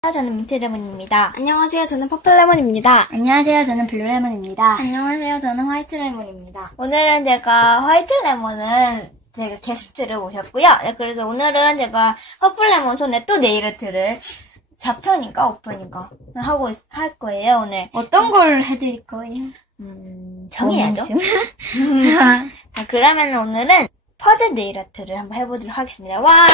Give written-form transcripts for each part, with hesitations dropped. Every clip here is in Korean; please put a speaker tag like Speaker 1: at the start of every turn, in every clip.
Speaker 1: 저는 민트레몬입니다.
Speaker 2: 안녕하세요. 저는 퍼플레몬입니다.
Speaker 3: 안녕하세요. 저는 블루레몬입니다.
Speaker 2: 안녕하세요. 저는 화이트레몬입니다.
Speaker 1: 오늘은 제가 화이트레몬은 제가 게스트를 모셨고요. 네, 그래서 오늘은 제가 퍼플레몬 손에 또 네일아트를 자편인가 오픈인가 할 거예요, 오늘.
Speaker 3: 어떤 걸 해드릴 거예요?
Speaker 1: 정해야죠. 자, 그러면 오늘은 퍼즐 네일아트를 한번 해보도록 하겠습니다. 와!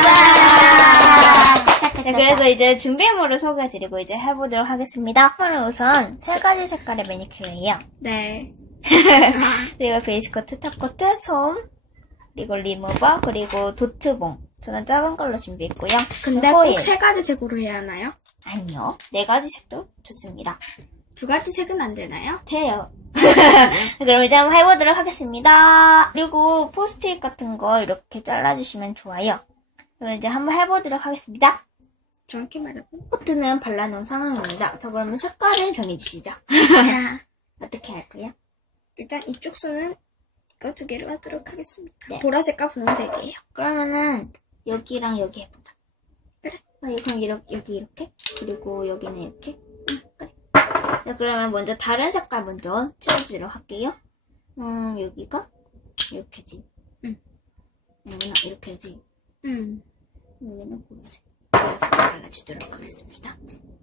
Speaker 1: 네, 그래서 이제 준비물을 소개해드리고 이제 해보도록 하겠습니다. 오늘은 우선 3가지 색깔의 매니큐어예요.
Speaker 2: 네.
Speaker 1: 그리고 베이스 코트, 탑 코트, 솜, 그리고 리무버, 그리고 도트봉. 저는 작은 걸로 준비했고요.
Speaker 2: 근데
Speaker 1: 코일.
Speaker 2: 꼭 3가지 색으로 해야 하나요?
Speaker 1: 아니요. 4가지 색도 좋습니다.
Speaker 2: 2가지 색은 안 되나요?
Speaker 1: 돼요. 그럼 이제 한번 해보도록 하겠습니다. 그리고 포스트잇 같은 거 이렇게 잘라주시면 좋아요. 그럼 이제 한번 해보도록 하겠습니다.
Speaker 2: 정확히 말하면
Speaker 1: 코트는 발라놓은 상황입니다. 자, 그러면 색깔을 정해주시죠. 어떻게 할까요?
Speaker 2: 일단 이쪽 손은 이거 2개로 하도록 하겠습니다.
Speaker 1: 네.
Speaker 2: 보라색과 분홍색이에요.
Speaker 1: 그러면은 여기랑 여기 해보자.
Speaker 2: 그래.
Speaker 1: 그럼 여기 이렇게, 그리고 여기는 이렇게. 그래. 자, 그러면 먼저 다른 색깔 먼저 칠해주도록 할게요. 여기가 이렇게지. 여기는 이렇게지. 여기는 보라색. 보라색 발라주도록 하겠습니다.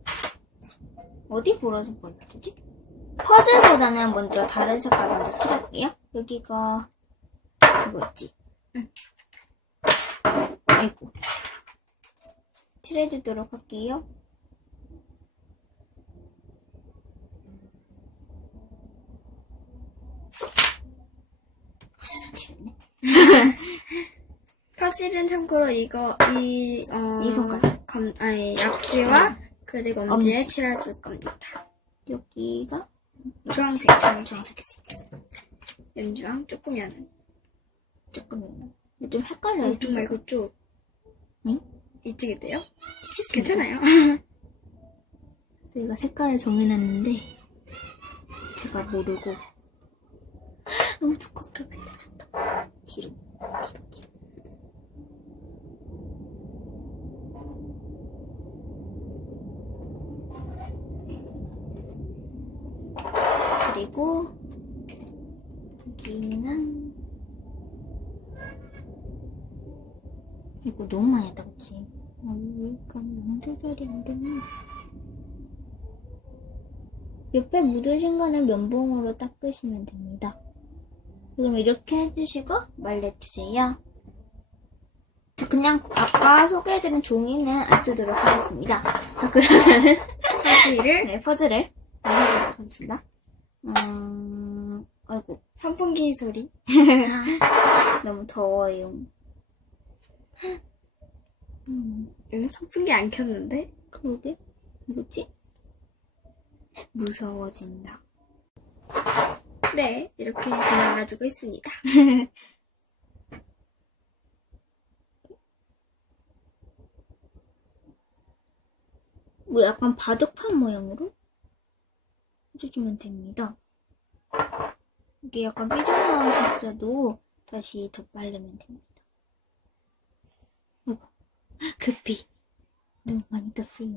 Speaker 1: 어디 보라색 발라주지? 퍼즐보다는 먼저 다른 색깔 먼저 칠할게요. 여기가 이거였지? 아이고. 칠해주도록 할게요. 벌써 다 칠했네.
Speaker 2: 퍼즐은 참고로 이
Speaker 1: 손가락.
Speaker 2: 약지와 그리고 엄지에
Speaker 1: 엄지.
Speaker 2: 칠해줄 겁니다.
Speaker 1: 여기가
Speaker 2: 주황색이지. 연주황 조금이면.
Speaker 1: 조금 좀 헷갈려요.
Speaker 2: 이쪽 말고 쪽.
Speaker 1: 응?
Speaker 2: 이쪽이 돼요?
Speaker 1: 괜찮습니다.
Speaker 2: 괜찮아요.
Speaker 1: 저희가 색깔을 정해놨는데 제가 모르고 너무 두껍게 발라줬다. 뒤로. 그리고 여기는 이거 너무 많이 했다, 그치? 여기가 너무 조절이 안 되네. 옆에 묻으신 거는 면봉으로 닦으시면 됩니다. 그럼 이렇게 해주시고 말려주세요. 그냥 아까 소개해드린 종이는 안 쓰도록 하겠습니다. 자, 그러면은
Speaker 2: 퍼즐을
Speaker 1: 네, 퍼즐을 해보도록 하겠습니다. 아이고.
Speaker 2: 선풍기 소리.
Speaker 1: 너무 더워요.
Speaker 2: 여기 선풍기 안 켰는데?
Speaker 1: 그러게? 뭐지? 무서워진다.
Speaker 2: 네, 이렇게 조명해주고 있습니다.
Speaker 1: 뭐 약간 바둑판 모양으로 해주시면 됩니다. 이게 약간 삐져나왔어도 다시 덧바르면 됩니다. 아이고, 급히 너무 많이 떴어요.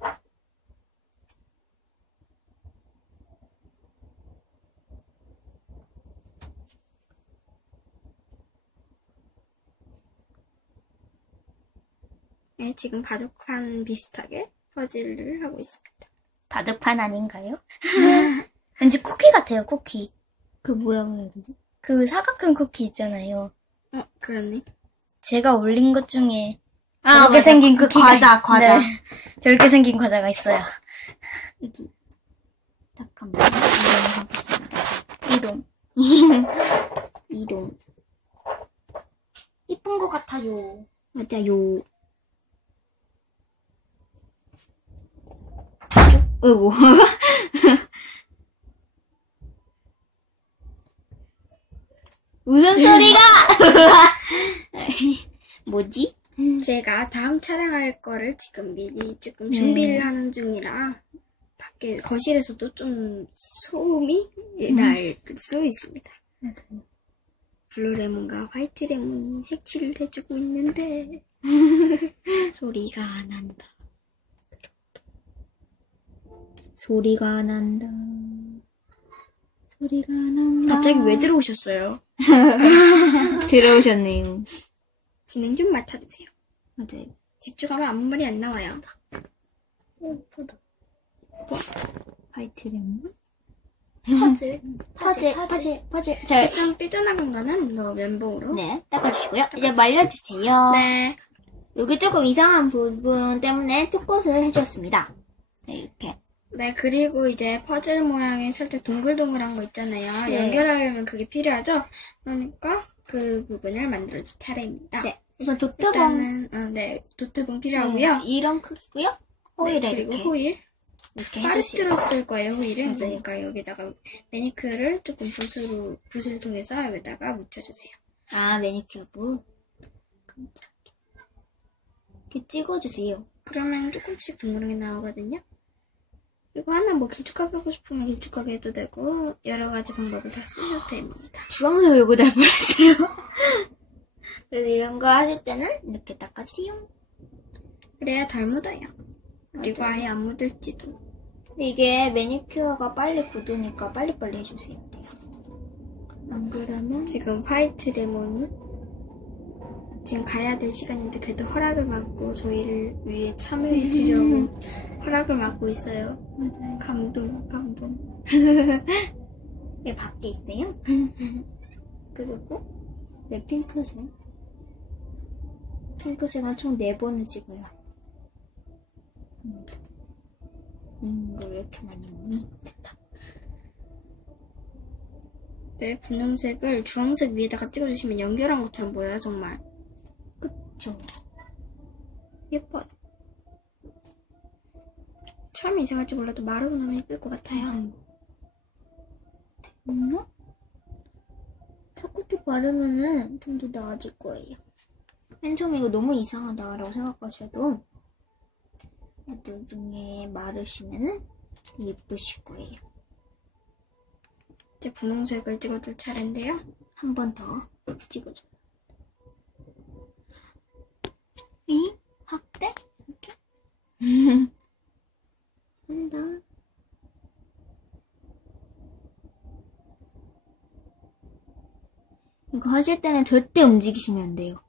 Speaker 2: 네, 지금 바둑판 비슷하게 퍼즐을 하고 있습니다.
Speaker 3: 바둑판 아닌가요? 왠지 쿠키 같아요, 쿠키.
Speaker 1: 그 뭐라고 해야 되지?
Speaker 3: 그 사각형 쿠키 있잖아요.
Speaker 2: 그렇네.
Speaker 3: 제가 올린 것 중에
Speaker 1: 아,
Speaker 3: 저렇게
Speaker 1: 맞아.
Speaker 3: 생긴
Speaker 1: 그
Speaker 3: 쿠키가
Speaker 1: 과자.
Speaker 3: 네, 저렇게 생긴 과자가 있어요.
Speaker 1: 여기 잠깐만 이동하겠습니다. 이동.
Speaker 3: 이쁜 것 같아요.
Speaker 1: 맞아요. 어이구. 웃음소리가! 뭐지?
Speaker 2: 제가 다음 촬영할 거를 지금 미리 조금 준비를 하는 중이라 밖에 거실에서도 좀 소음이 날 수 있습니다. 블루레몬과 화이트레몬이 색칠을 해주고 있는데 소리가 난다.
Speaker 1: 소리가 난다. 소리가 난다.
Speaker 2: 갑자기 왜 들어오셨어요?
Speaker 1: 들어오셨네요.
Speaker 2: 진행 좀 맡아주세요.
Speaker 1: 맞아요.
Speaker 2: 집중하면 아무 말이 안 나와요.
Speaker 3: 예쁘다.
Speaker 1: 화이트 레몬?
Speaker 3: 퍼즐.
Speaker 1: 자,
Speaker 2: 좀 삐져나간 거는 멘붕으로.
Speaker 1: 네, 닦아주시고요. 이제 말려주세요.
Speaker 2: 네.
Speaker 1: 여기 조금 이상한 부분 때문에 뚜껑을 해주었습니다. 네, 이렇게.
Speaker 2: 네, 그리고 이제 퍼즐 모양이 살짝 동글동글한 거 있잖아요.
Speaker 1: 네.
Speaker 2: 연결하려면 그게 필요하죠? 그러니까 그 부분을 만들어줄 차례입니다.
Speaker 1: 네, 우선 도트봉.
Speaker 2: 일단은, 도트봉 필요하고요.
Speaker 1: 네, 이런 크기고요. 호일을
Speaker 2: 네, 그리고
Speaker 1: 이렇게.
Speaker 2: 호일.
Speaker 1: 이렇게
Speaker 2: 파레트로 쓸 거예요, 호일은.
Speaker 1: 맞아요.
Speaker 2: 그러니까 여기다가 매니큐어를 조금 붓을 통해서 여기다가 묻혀주세요.
Speaker 1: 아, 매니큐어부. 이렇게 찍어주세요.
Speaker 2: 그러면 조금씩 동그랗게 나오거든요. 그리고 하나 뭐 길쭉하게 하고 싶으면 길쭉하게 해도 되고 여러 가지 방법을 다 쓰셔도 됩니다.
Speaker 1: 주황색 요거 잘 모르겠어요. 그래서 이런 거 하실 때는 이렇게 닦아주세요.
Speaker 2: 그래야 덜 묻어요. 그리고 아예 안 묻을지도.
Speaker 1: 근데 이게 매니큐어가 빨리 굳으니까 빨리빨리 해주세요. 안 그러면
Speaker 2: 지금 화이트 레몬이 지금 가야 될 시간인데 그래도 허락을 받고 저희를 위해 참여해 주려고 허락을 받고 있어요.
Speaker 1: 맞아요.
Speaker 2: 감동.
Speaker 1: 이게 밖에 있어요. 그리고 네, 핑크색. 핑크색은 총 4번을 찍어요. 이걸 왜 이렇게 많이 넣니? 됐다.
Speaker 2: 네, 분홍색을 주황색 위에다가 찍어주시면 연결한 것처럼 보여요, 정말.
Speaker 1: 그쵸.
Speaker 2: 예뻐요. 처음에 이상할지 몰라도 마르고 나면 예쁠 것 같아요.
Speaker 1: 됐나? 초코티 바르면은 좀 더 나아질 거예요. 맨 처음에 이거 너무 이상하다라고 생각하셔도 나중에 마르시면은 예쁘실 거예요.
Speaker 2: 이제 분홍색을 찍어줄 차례인데요.
Speaker 1: 한 번 더 찍어줘. 이 확대 이렇게 한다. 이거 하실 때는 절대 움직이시면 안 돼요.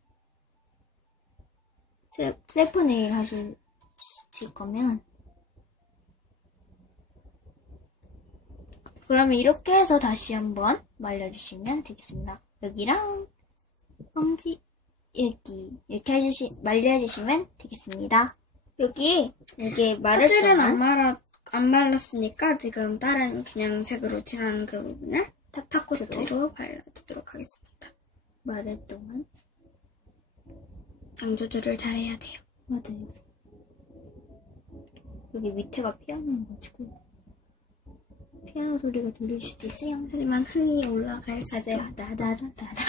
Speaker 1: 셀프 네일 하실 거면 그러면 이렇게 해서 다시 한번 말려주시면 되겠습니다. 여기랑 엄지 여기 이렇게 말려주시면 되겠습니다. 여기 이게 마를
Speaker 2: 퍼즐은
Speaker 1: 동안
Speaker 2: 안 말랐으니까 지금 다른 그냥 색으로 칠한 그 부분을 타코트로 발라주도록 하겠습니다.
Speaker 1: 마를 동안
Speaker 2: 양 조절을 잘해야 돼요.
Speaker 1: 맞아요. 여기 밑에가 피아노여가지고 피아노 소리가 들릴 수도 있어요.
Speaker 2: 하지만 흥이 올라갈 수도.
Speaker 1: 맞아요. 나다다.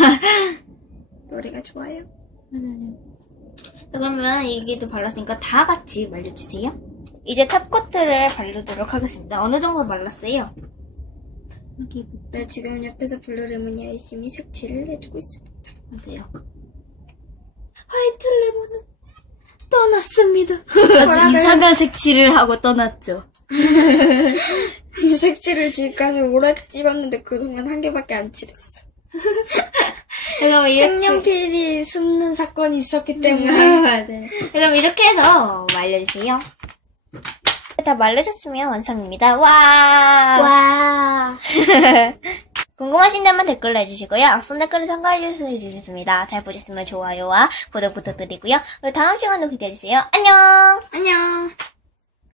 Speaker 2: 노래가 좋아요.
Speaker 1: 맞아요. 자, 그러면 여기도 발랐으니까 다 같이 말려주세요. 이제 탑코트를 바르도록 하겠습니다. 어느 정도 말랐어요? 여기
Speaker 2: 네, 지금 옆에서 블루레몬이 열심히 색칠을 해주고 있습니다.
Speaker 1: 맞아요. 화이트 레몬은 떠났습니다.
Speaker 3: 아주 이상한 색칠을 하고 떠났죠.
Speaker 2: 이 색칠을 지금까지 오래 찍었는데 그동안 한 개밖에 안 칠했어.
Speaker 1: 그럼 이렇게
Speaker 2: 색연필이 숨는 사건이 있었기 때문에.
Speaker 1: 맞아요. 그럼 이렇게 해서 말려주세요. 다 말르셨으면 완성입니다. 와. 궁금하신다면 댓글로 해주시고요. 앞선 댓글을 참가해주셨습니다. 잘 보셨으면 좋아요와 구독 부탁드리고요. 그리고 다음 시간도 기대해주세요. 안녕!
Speaker 2: 안녕.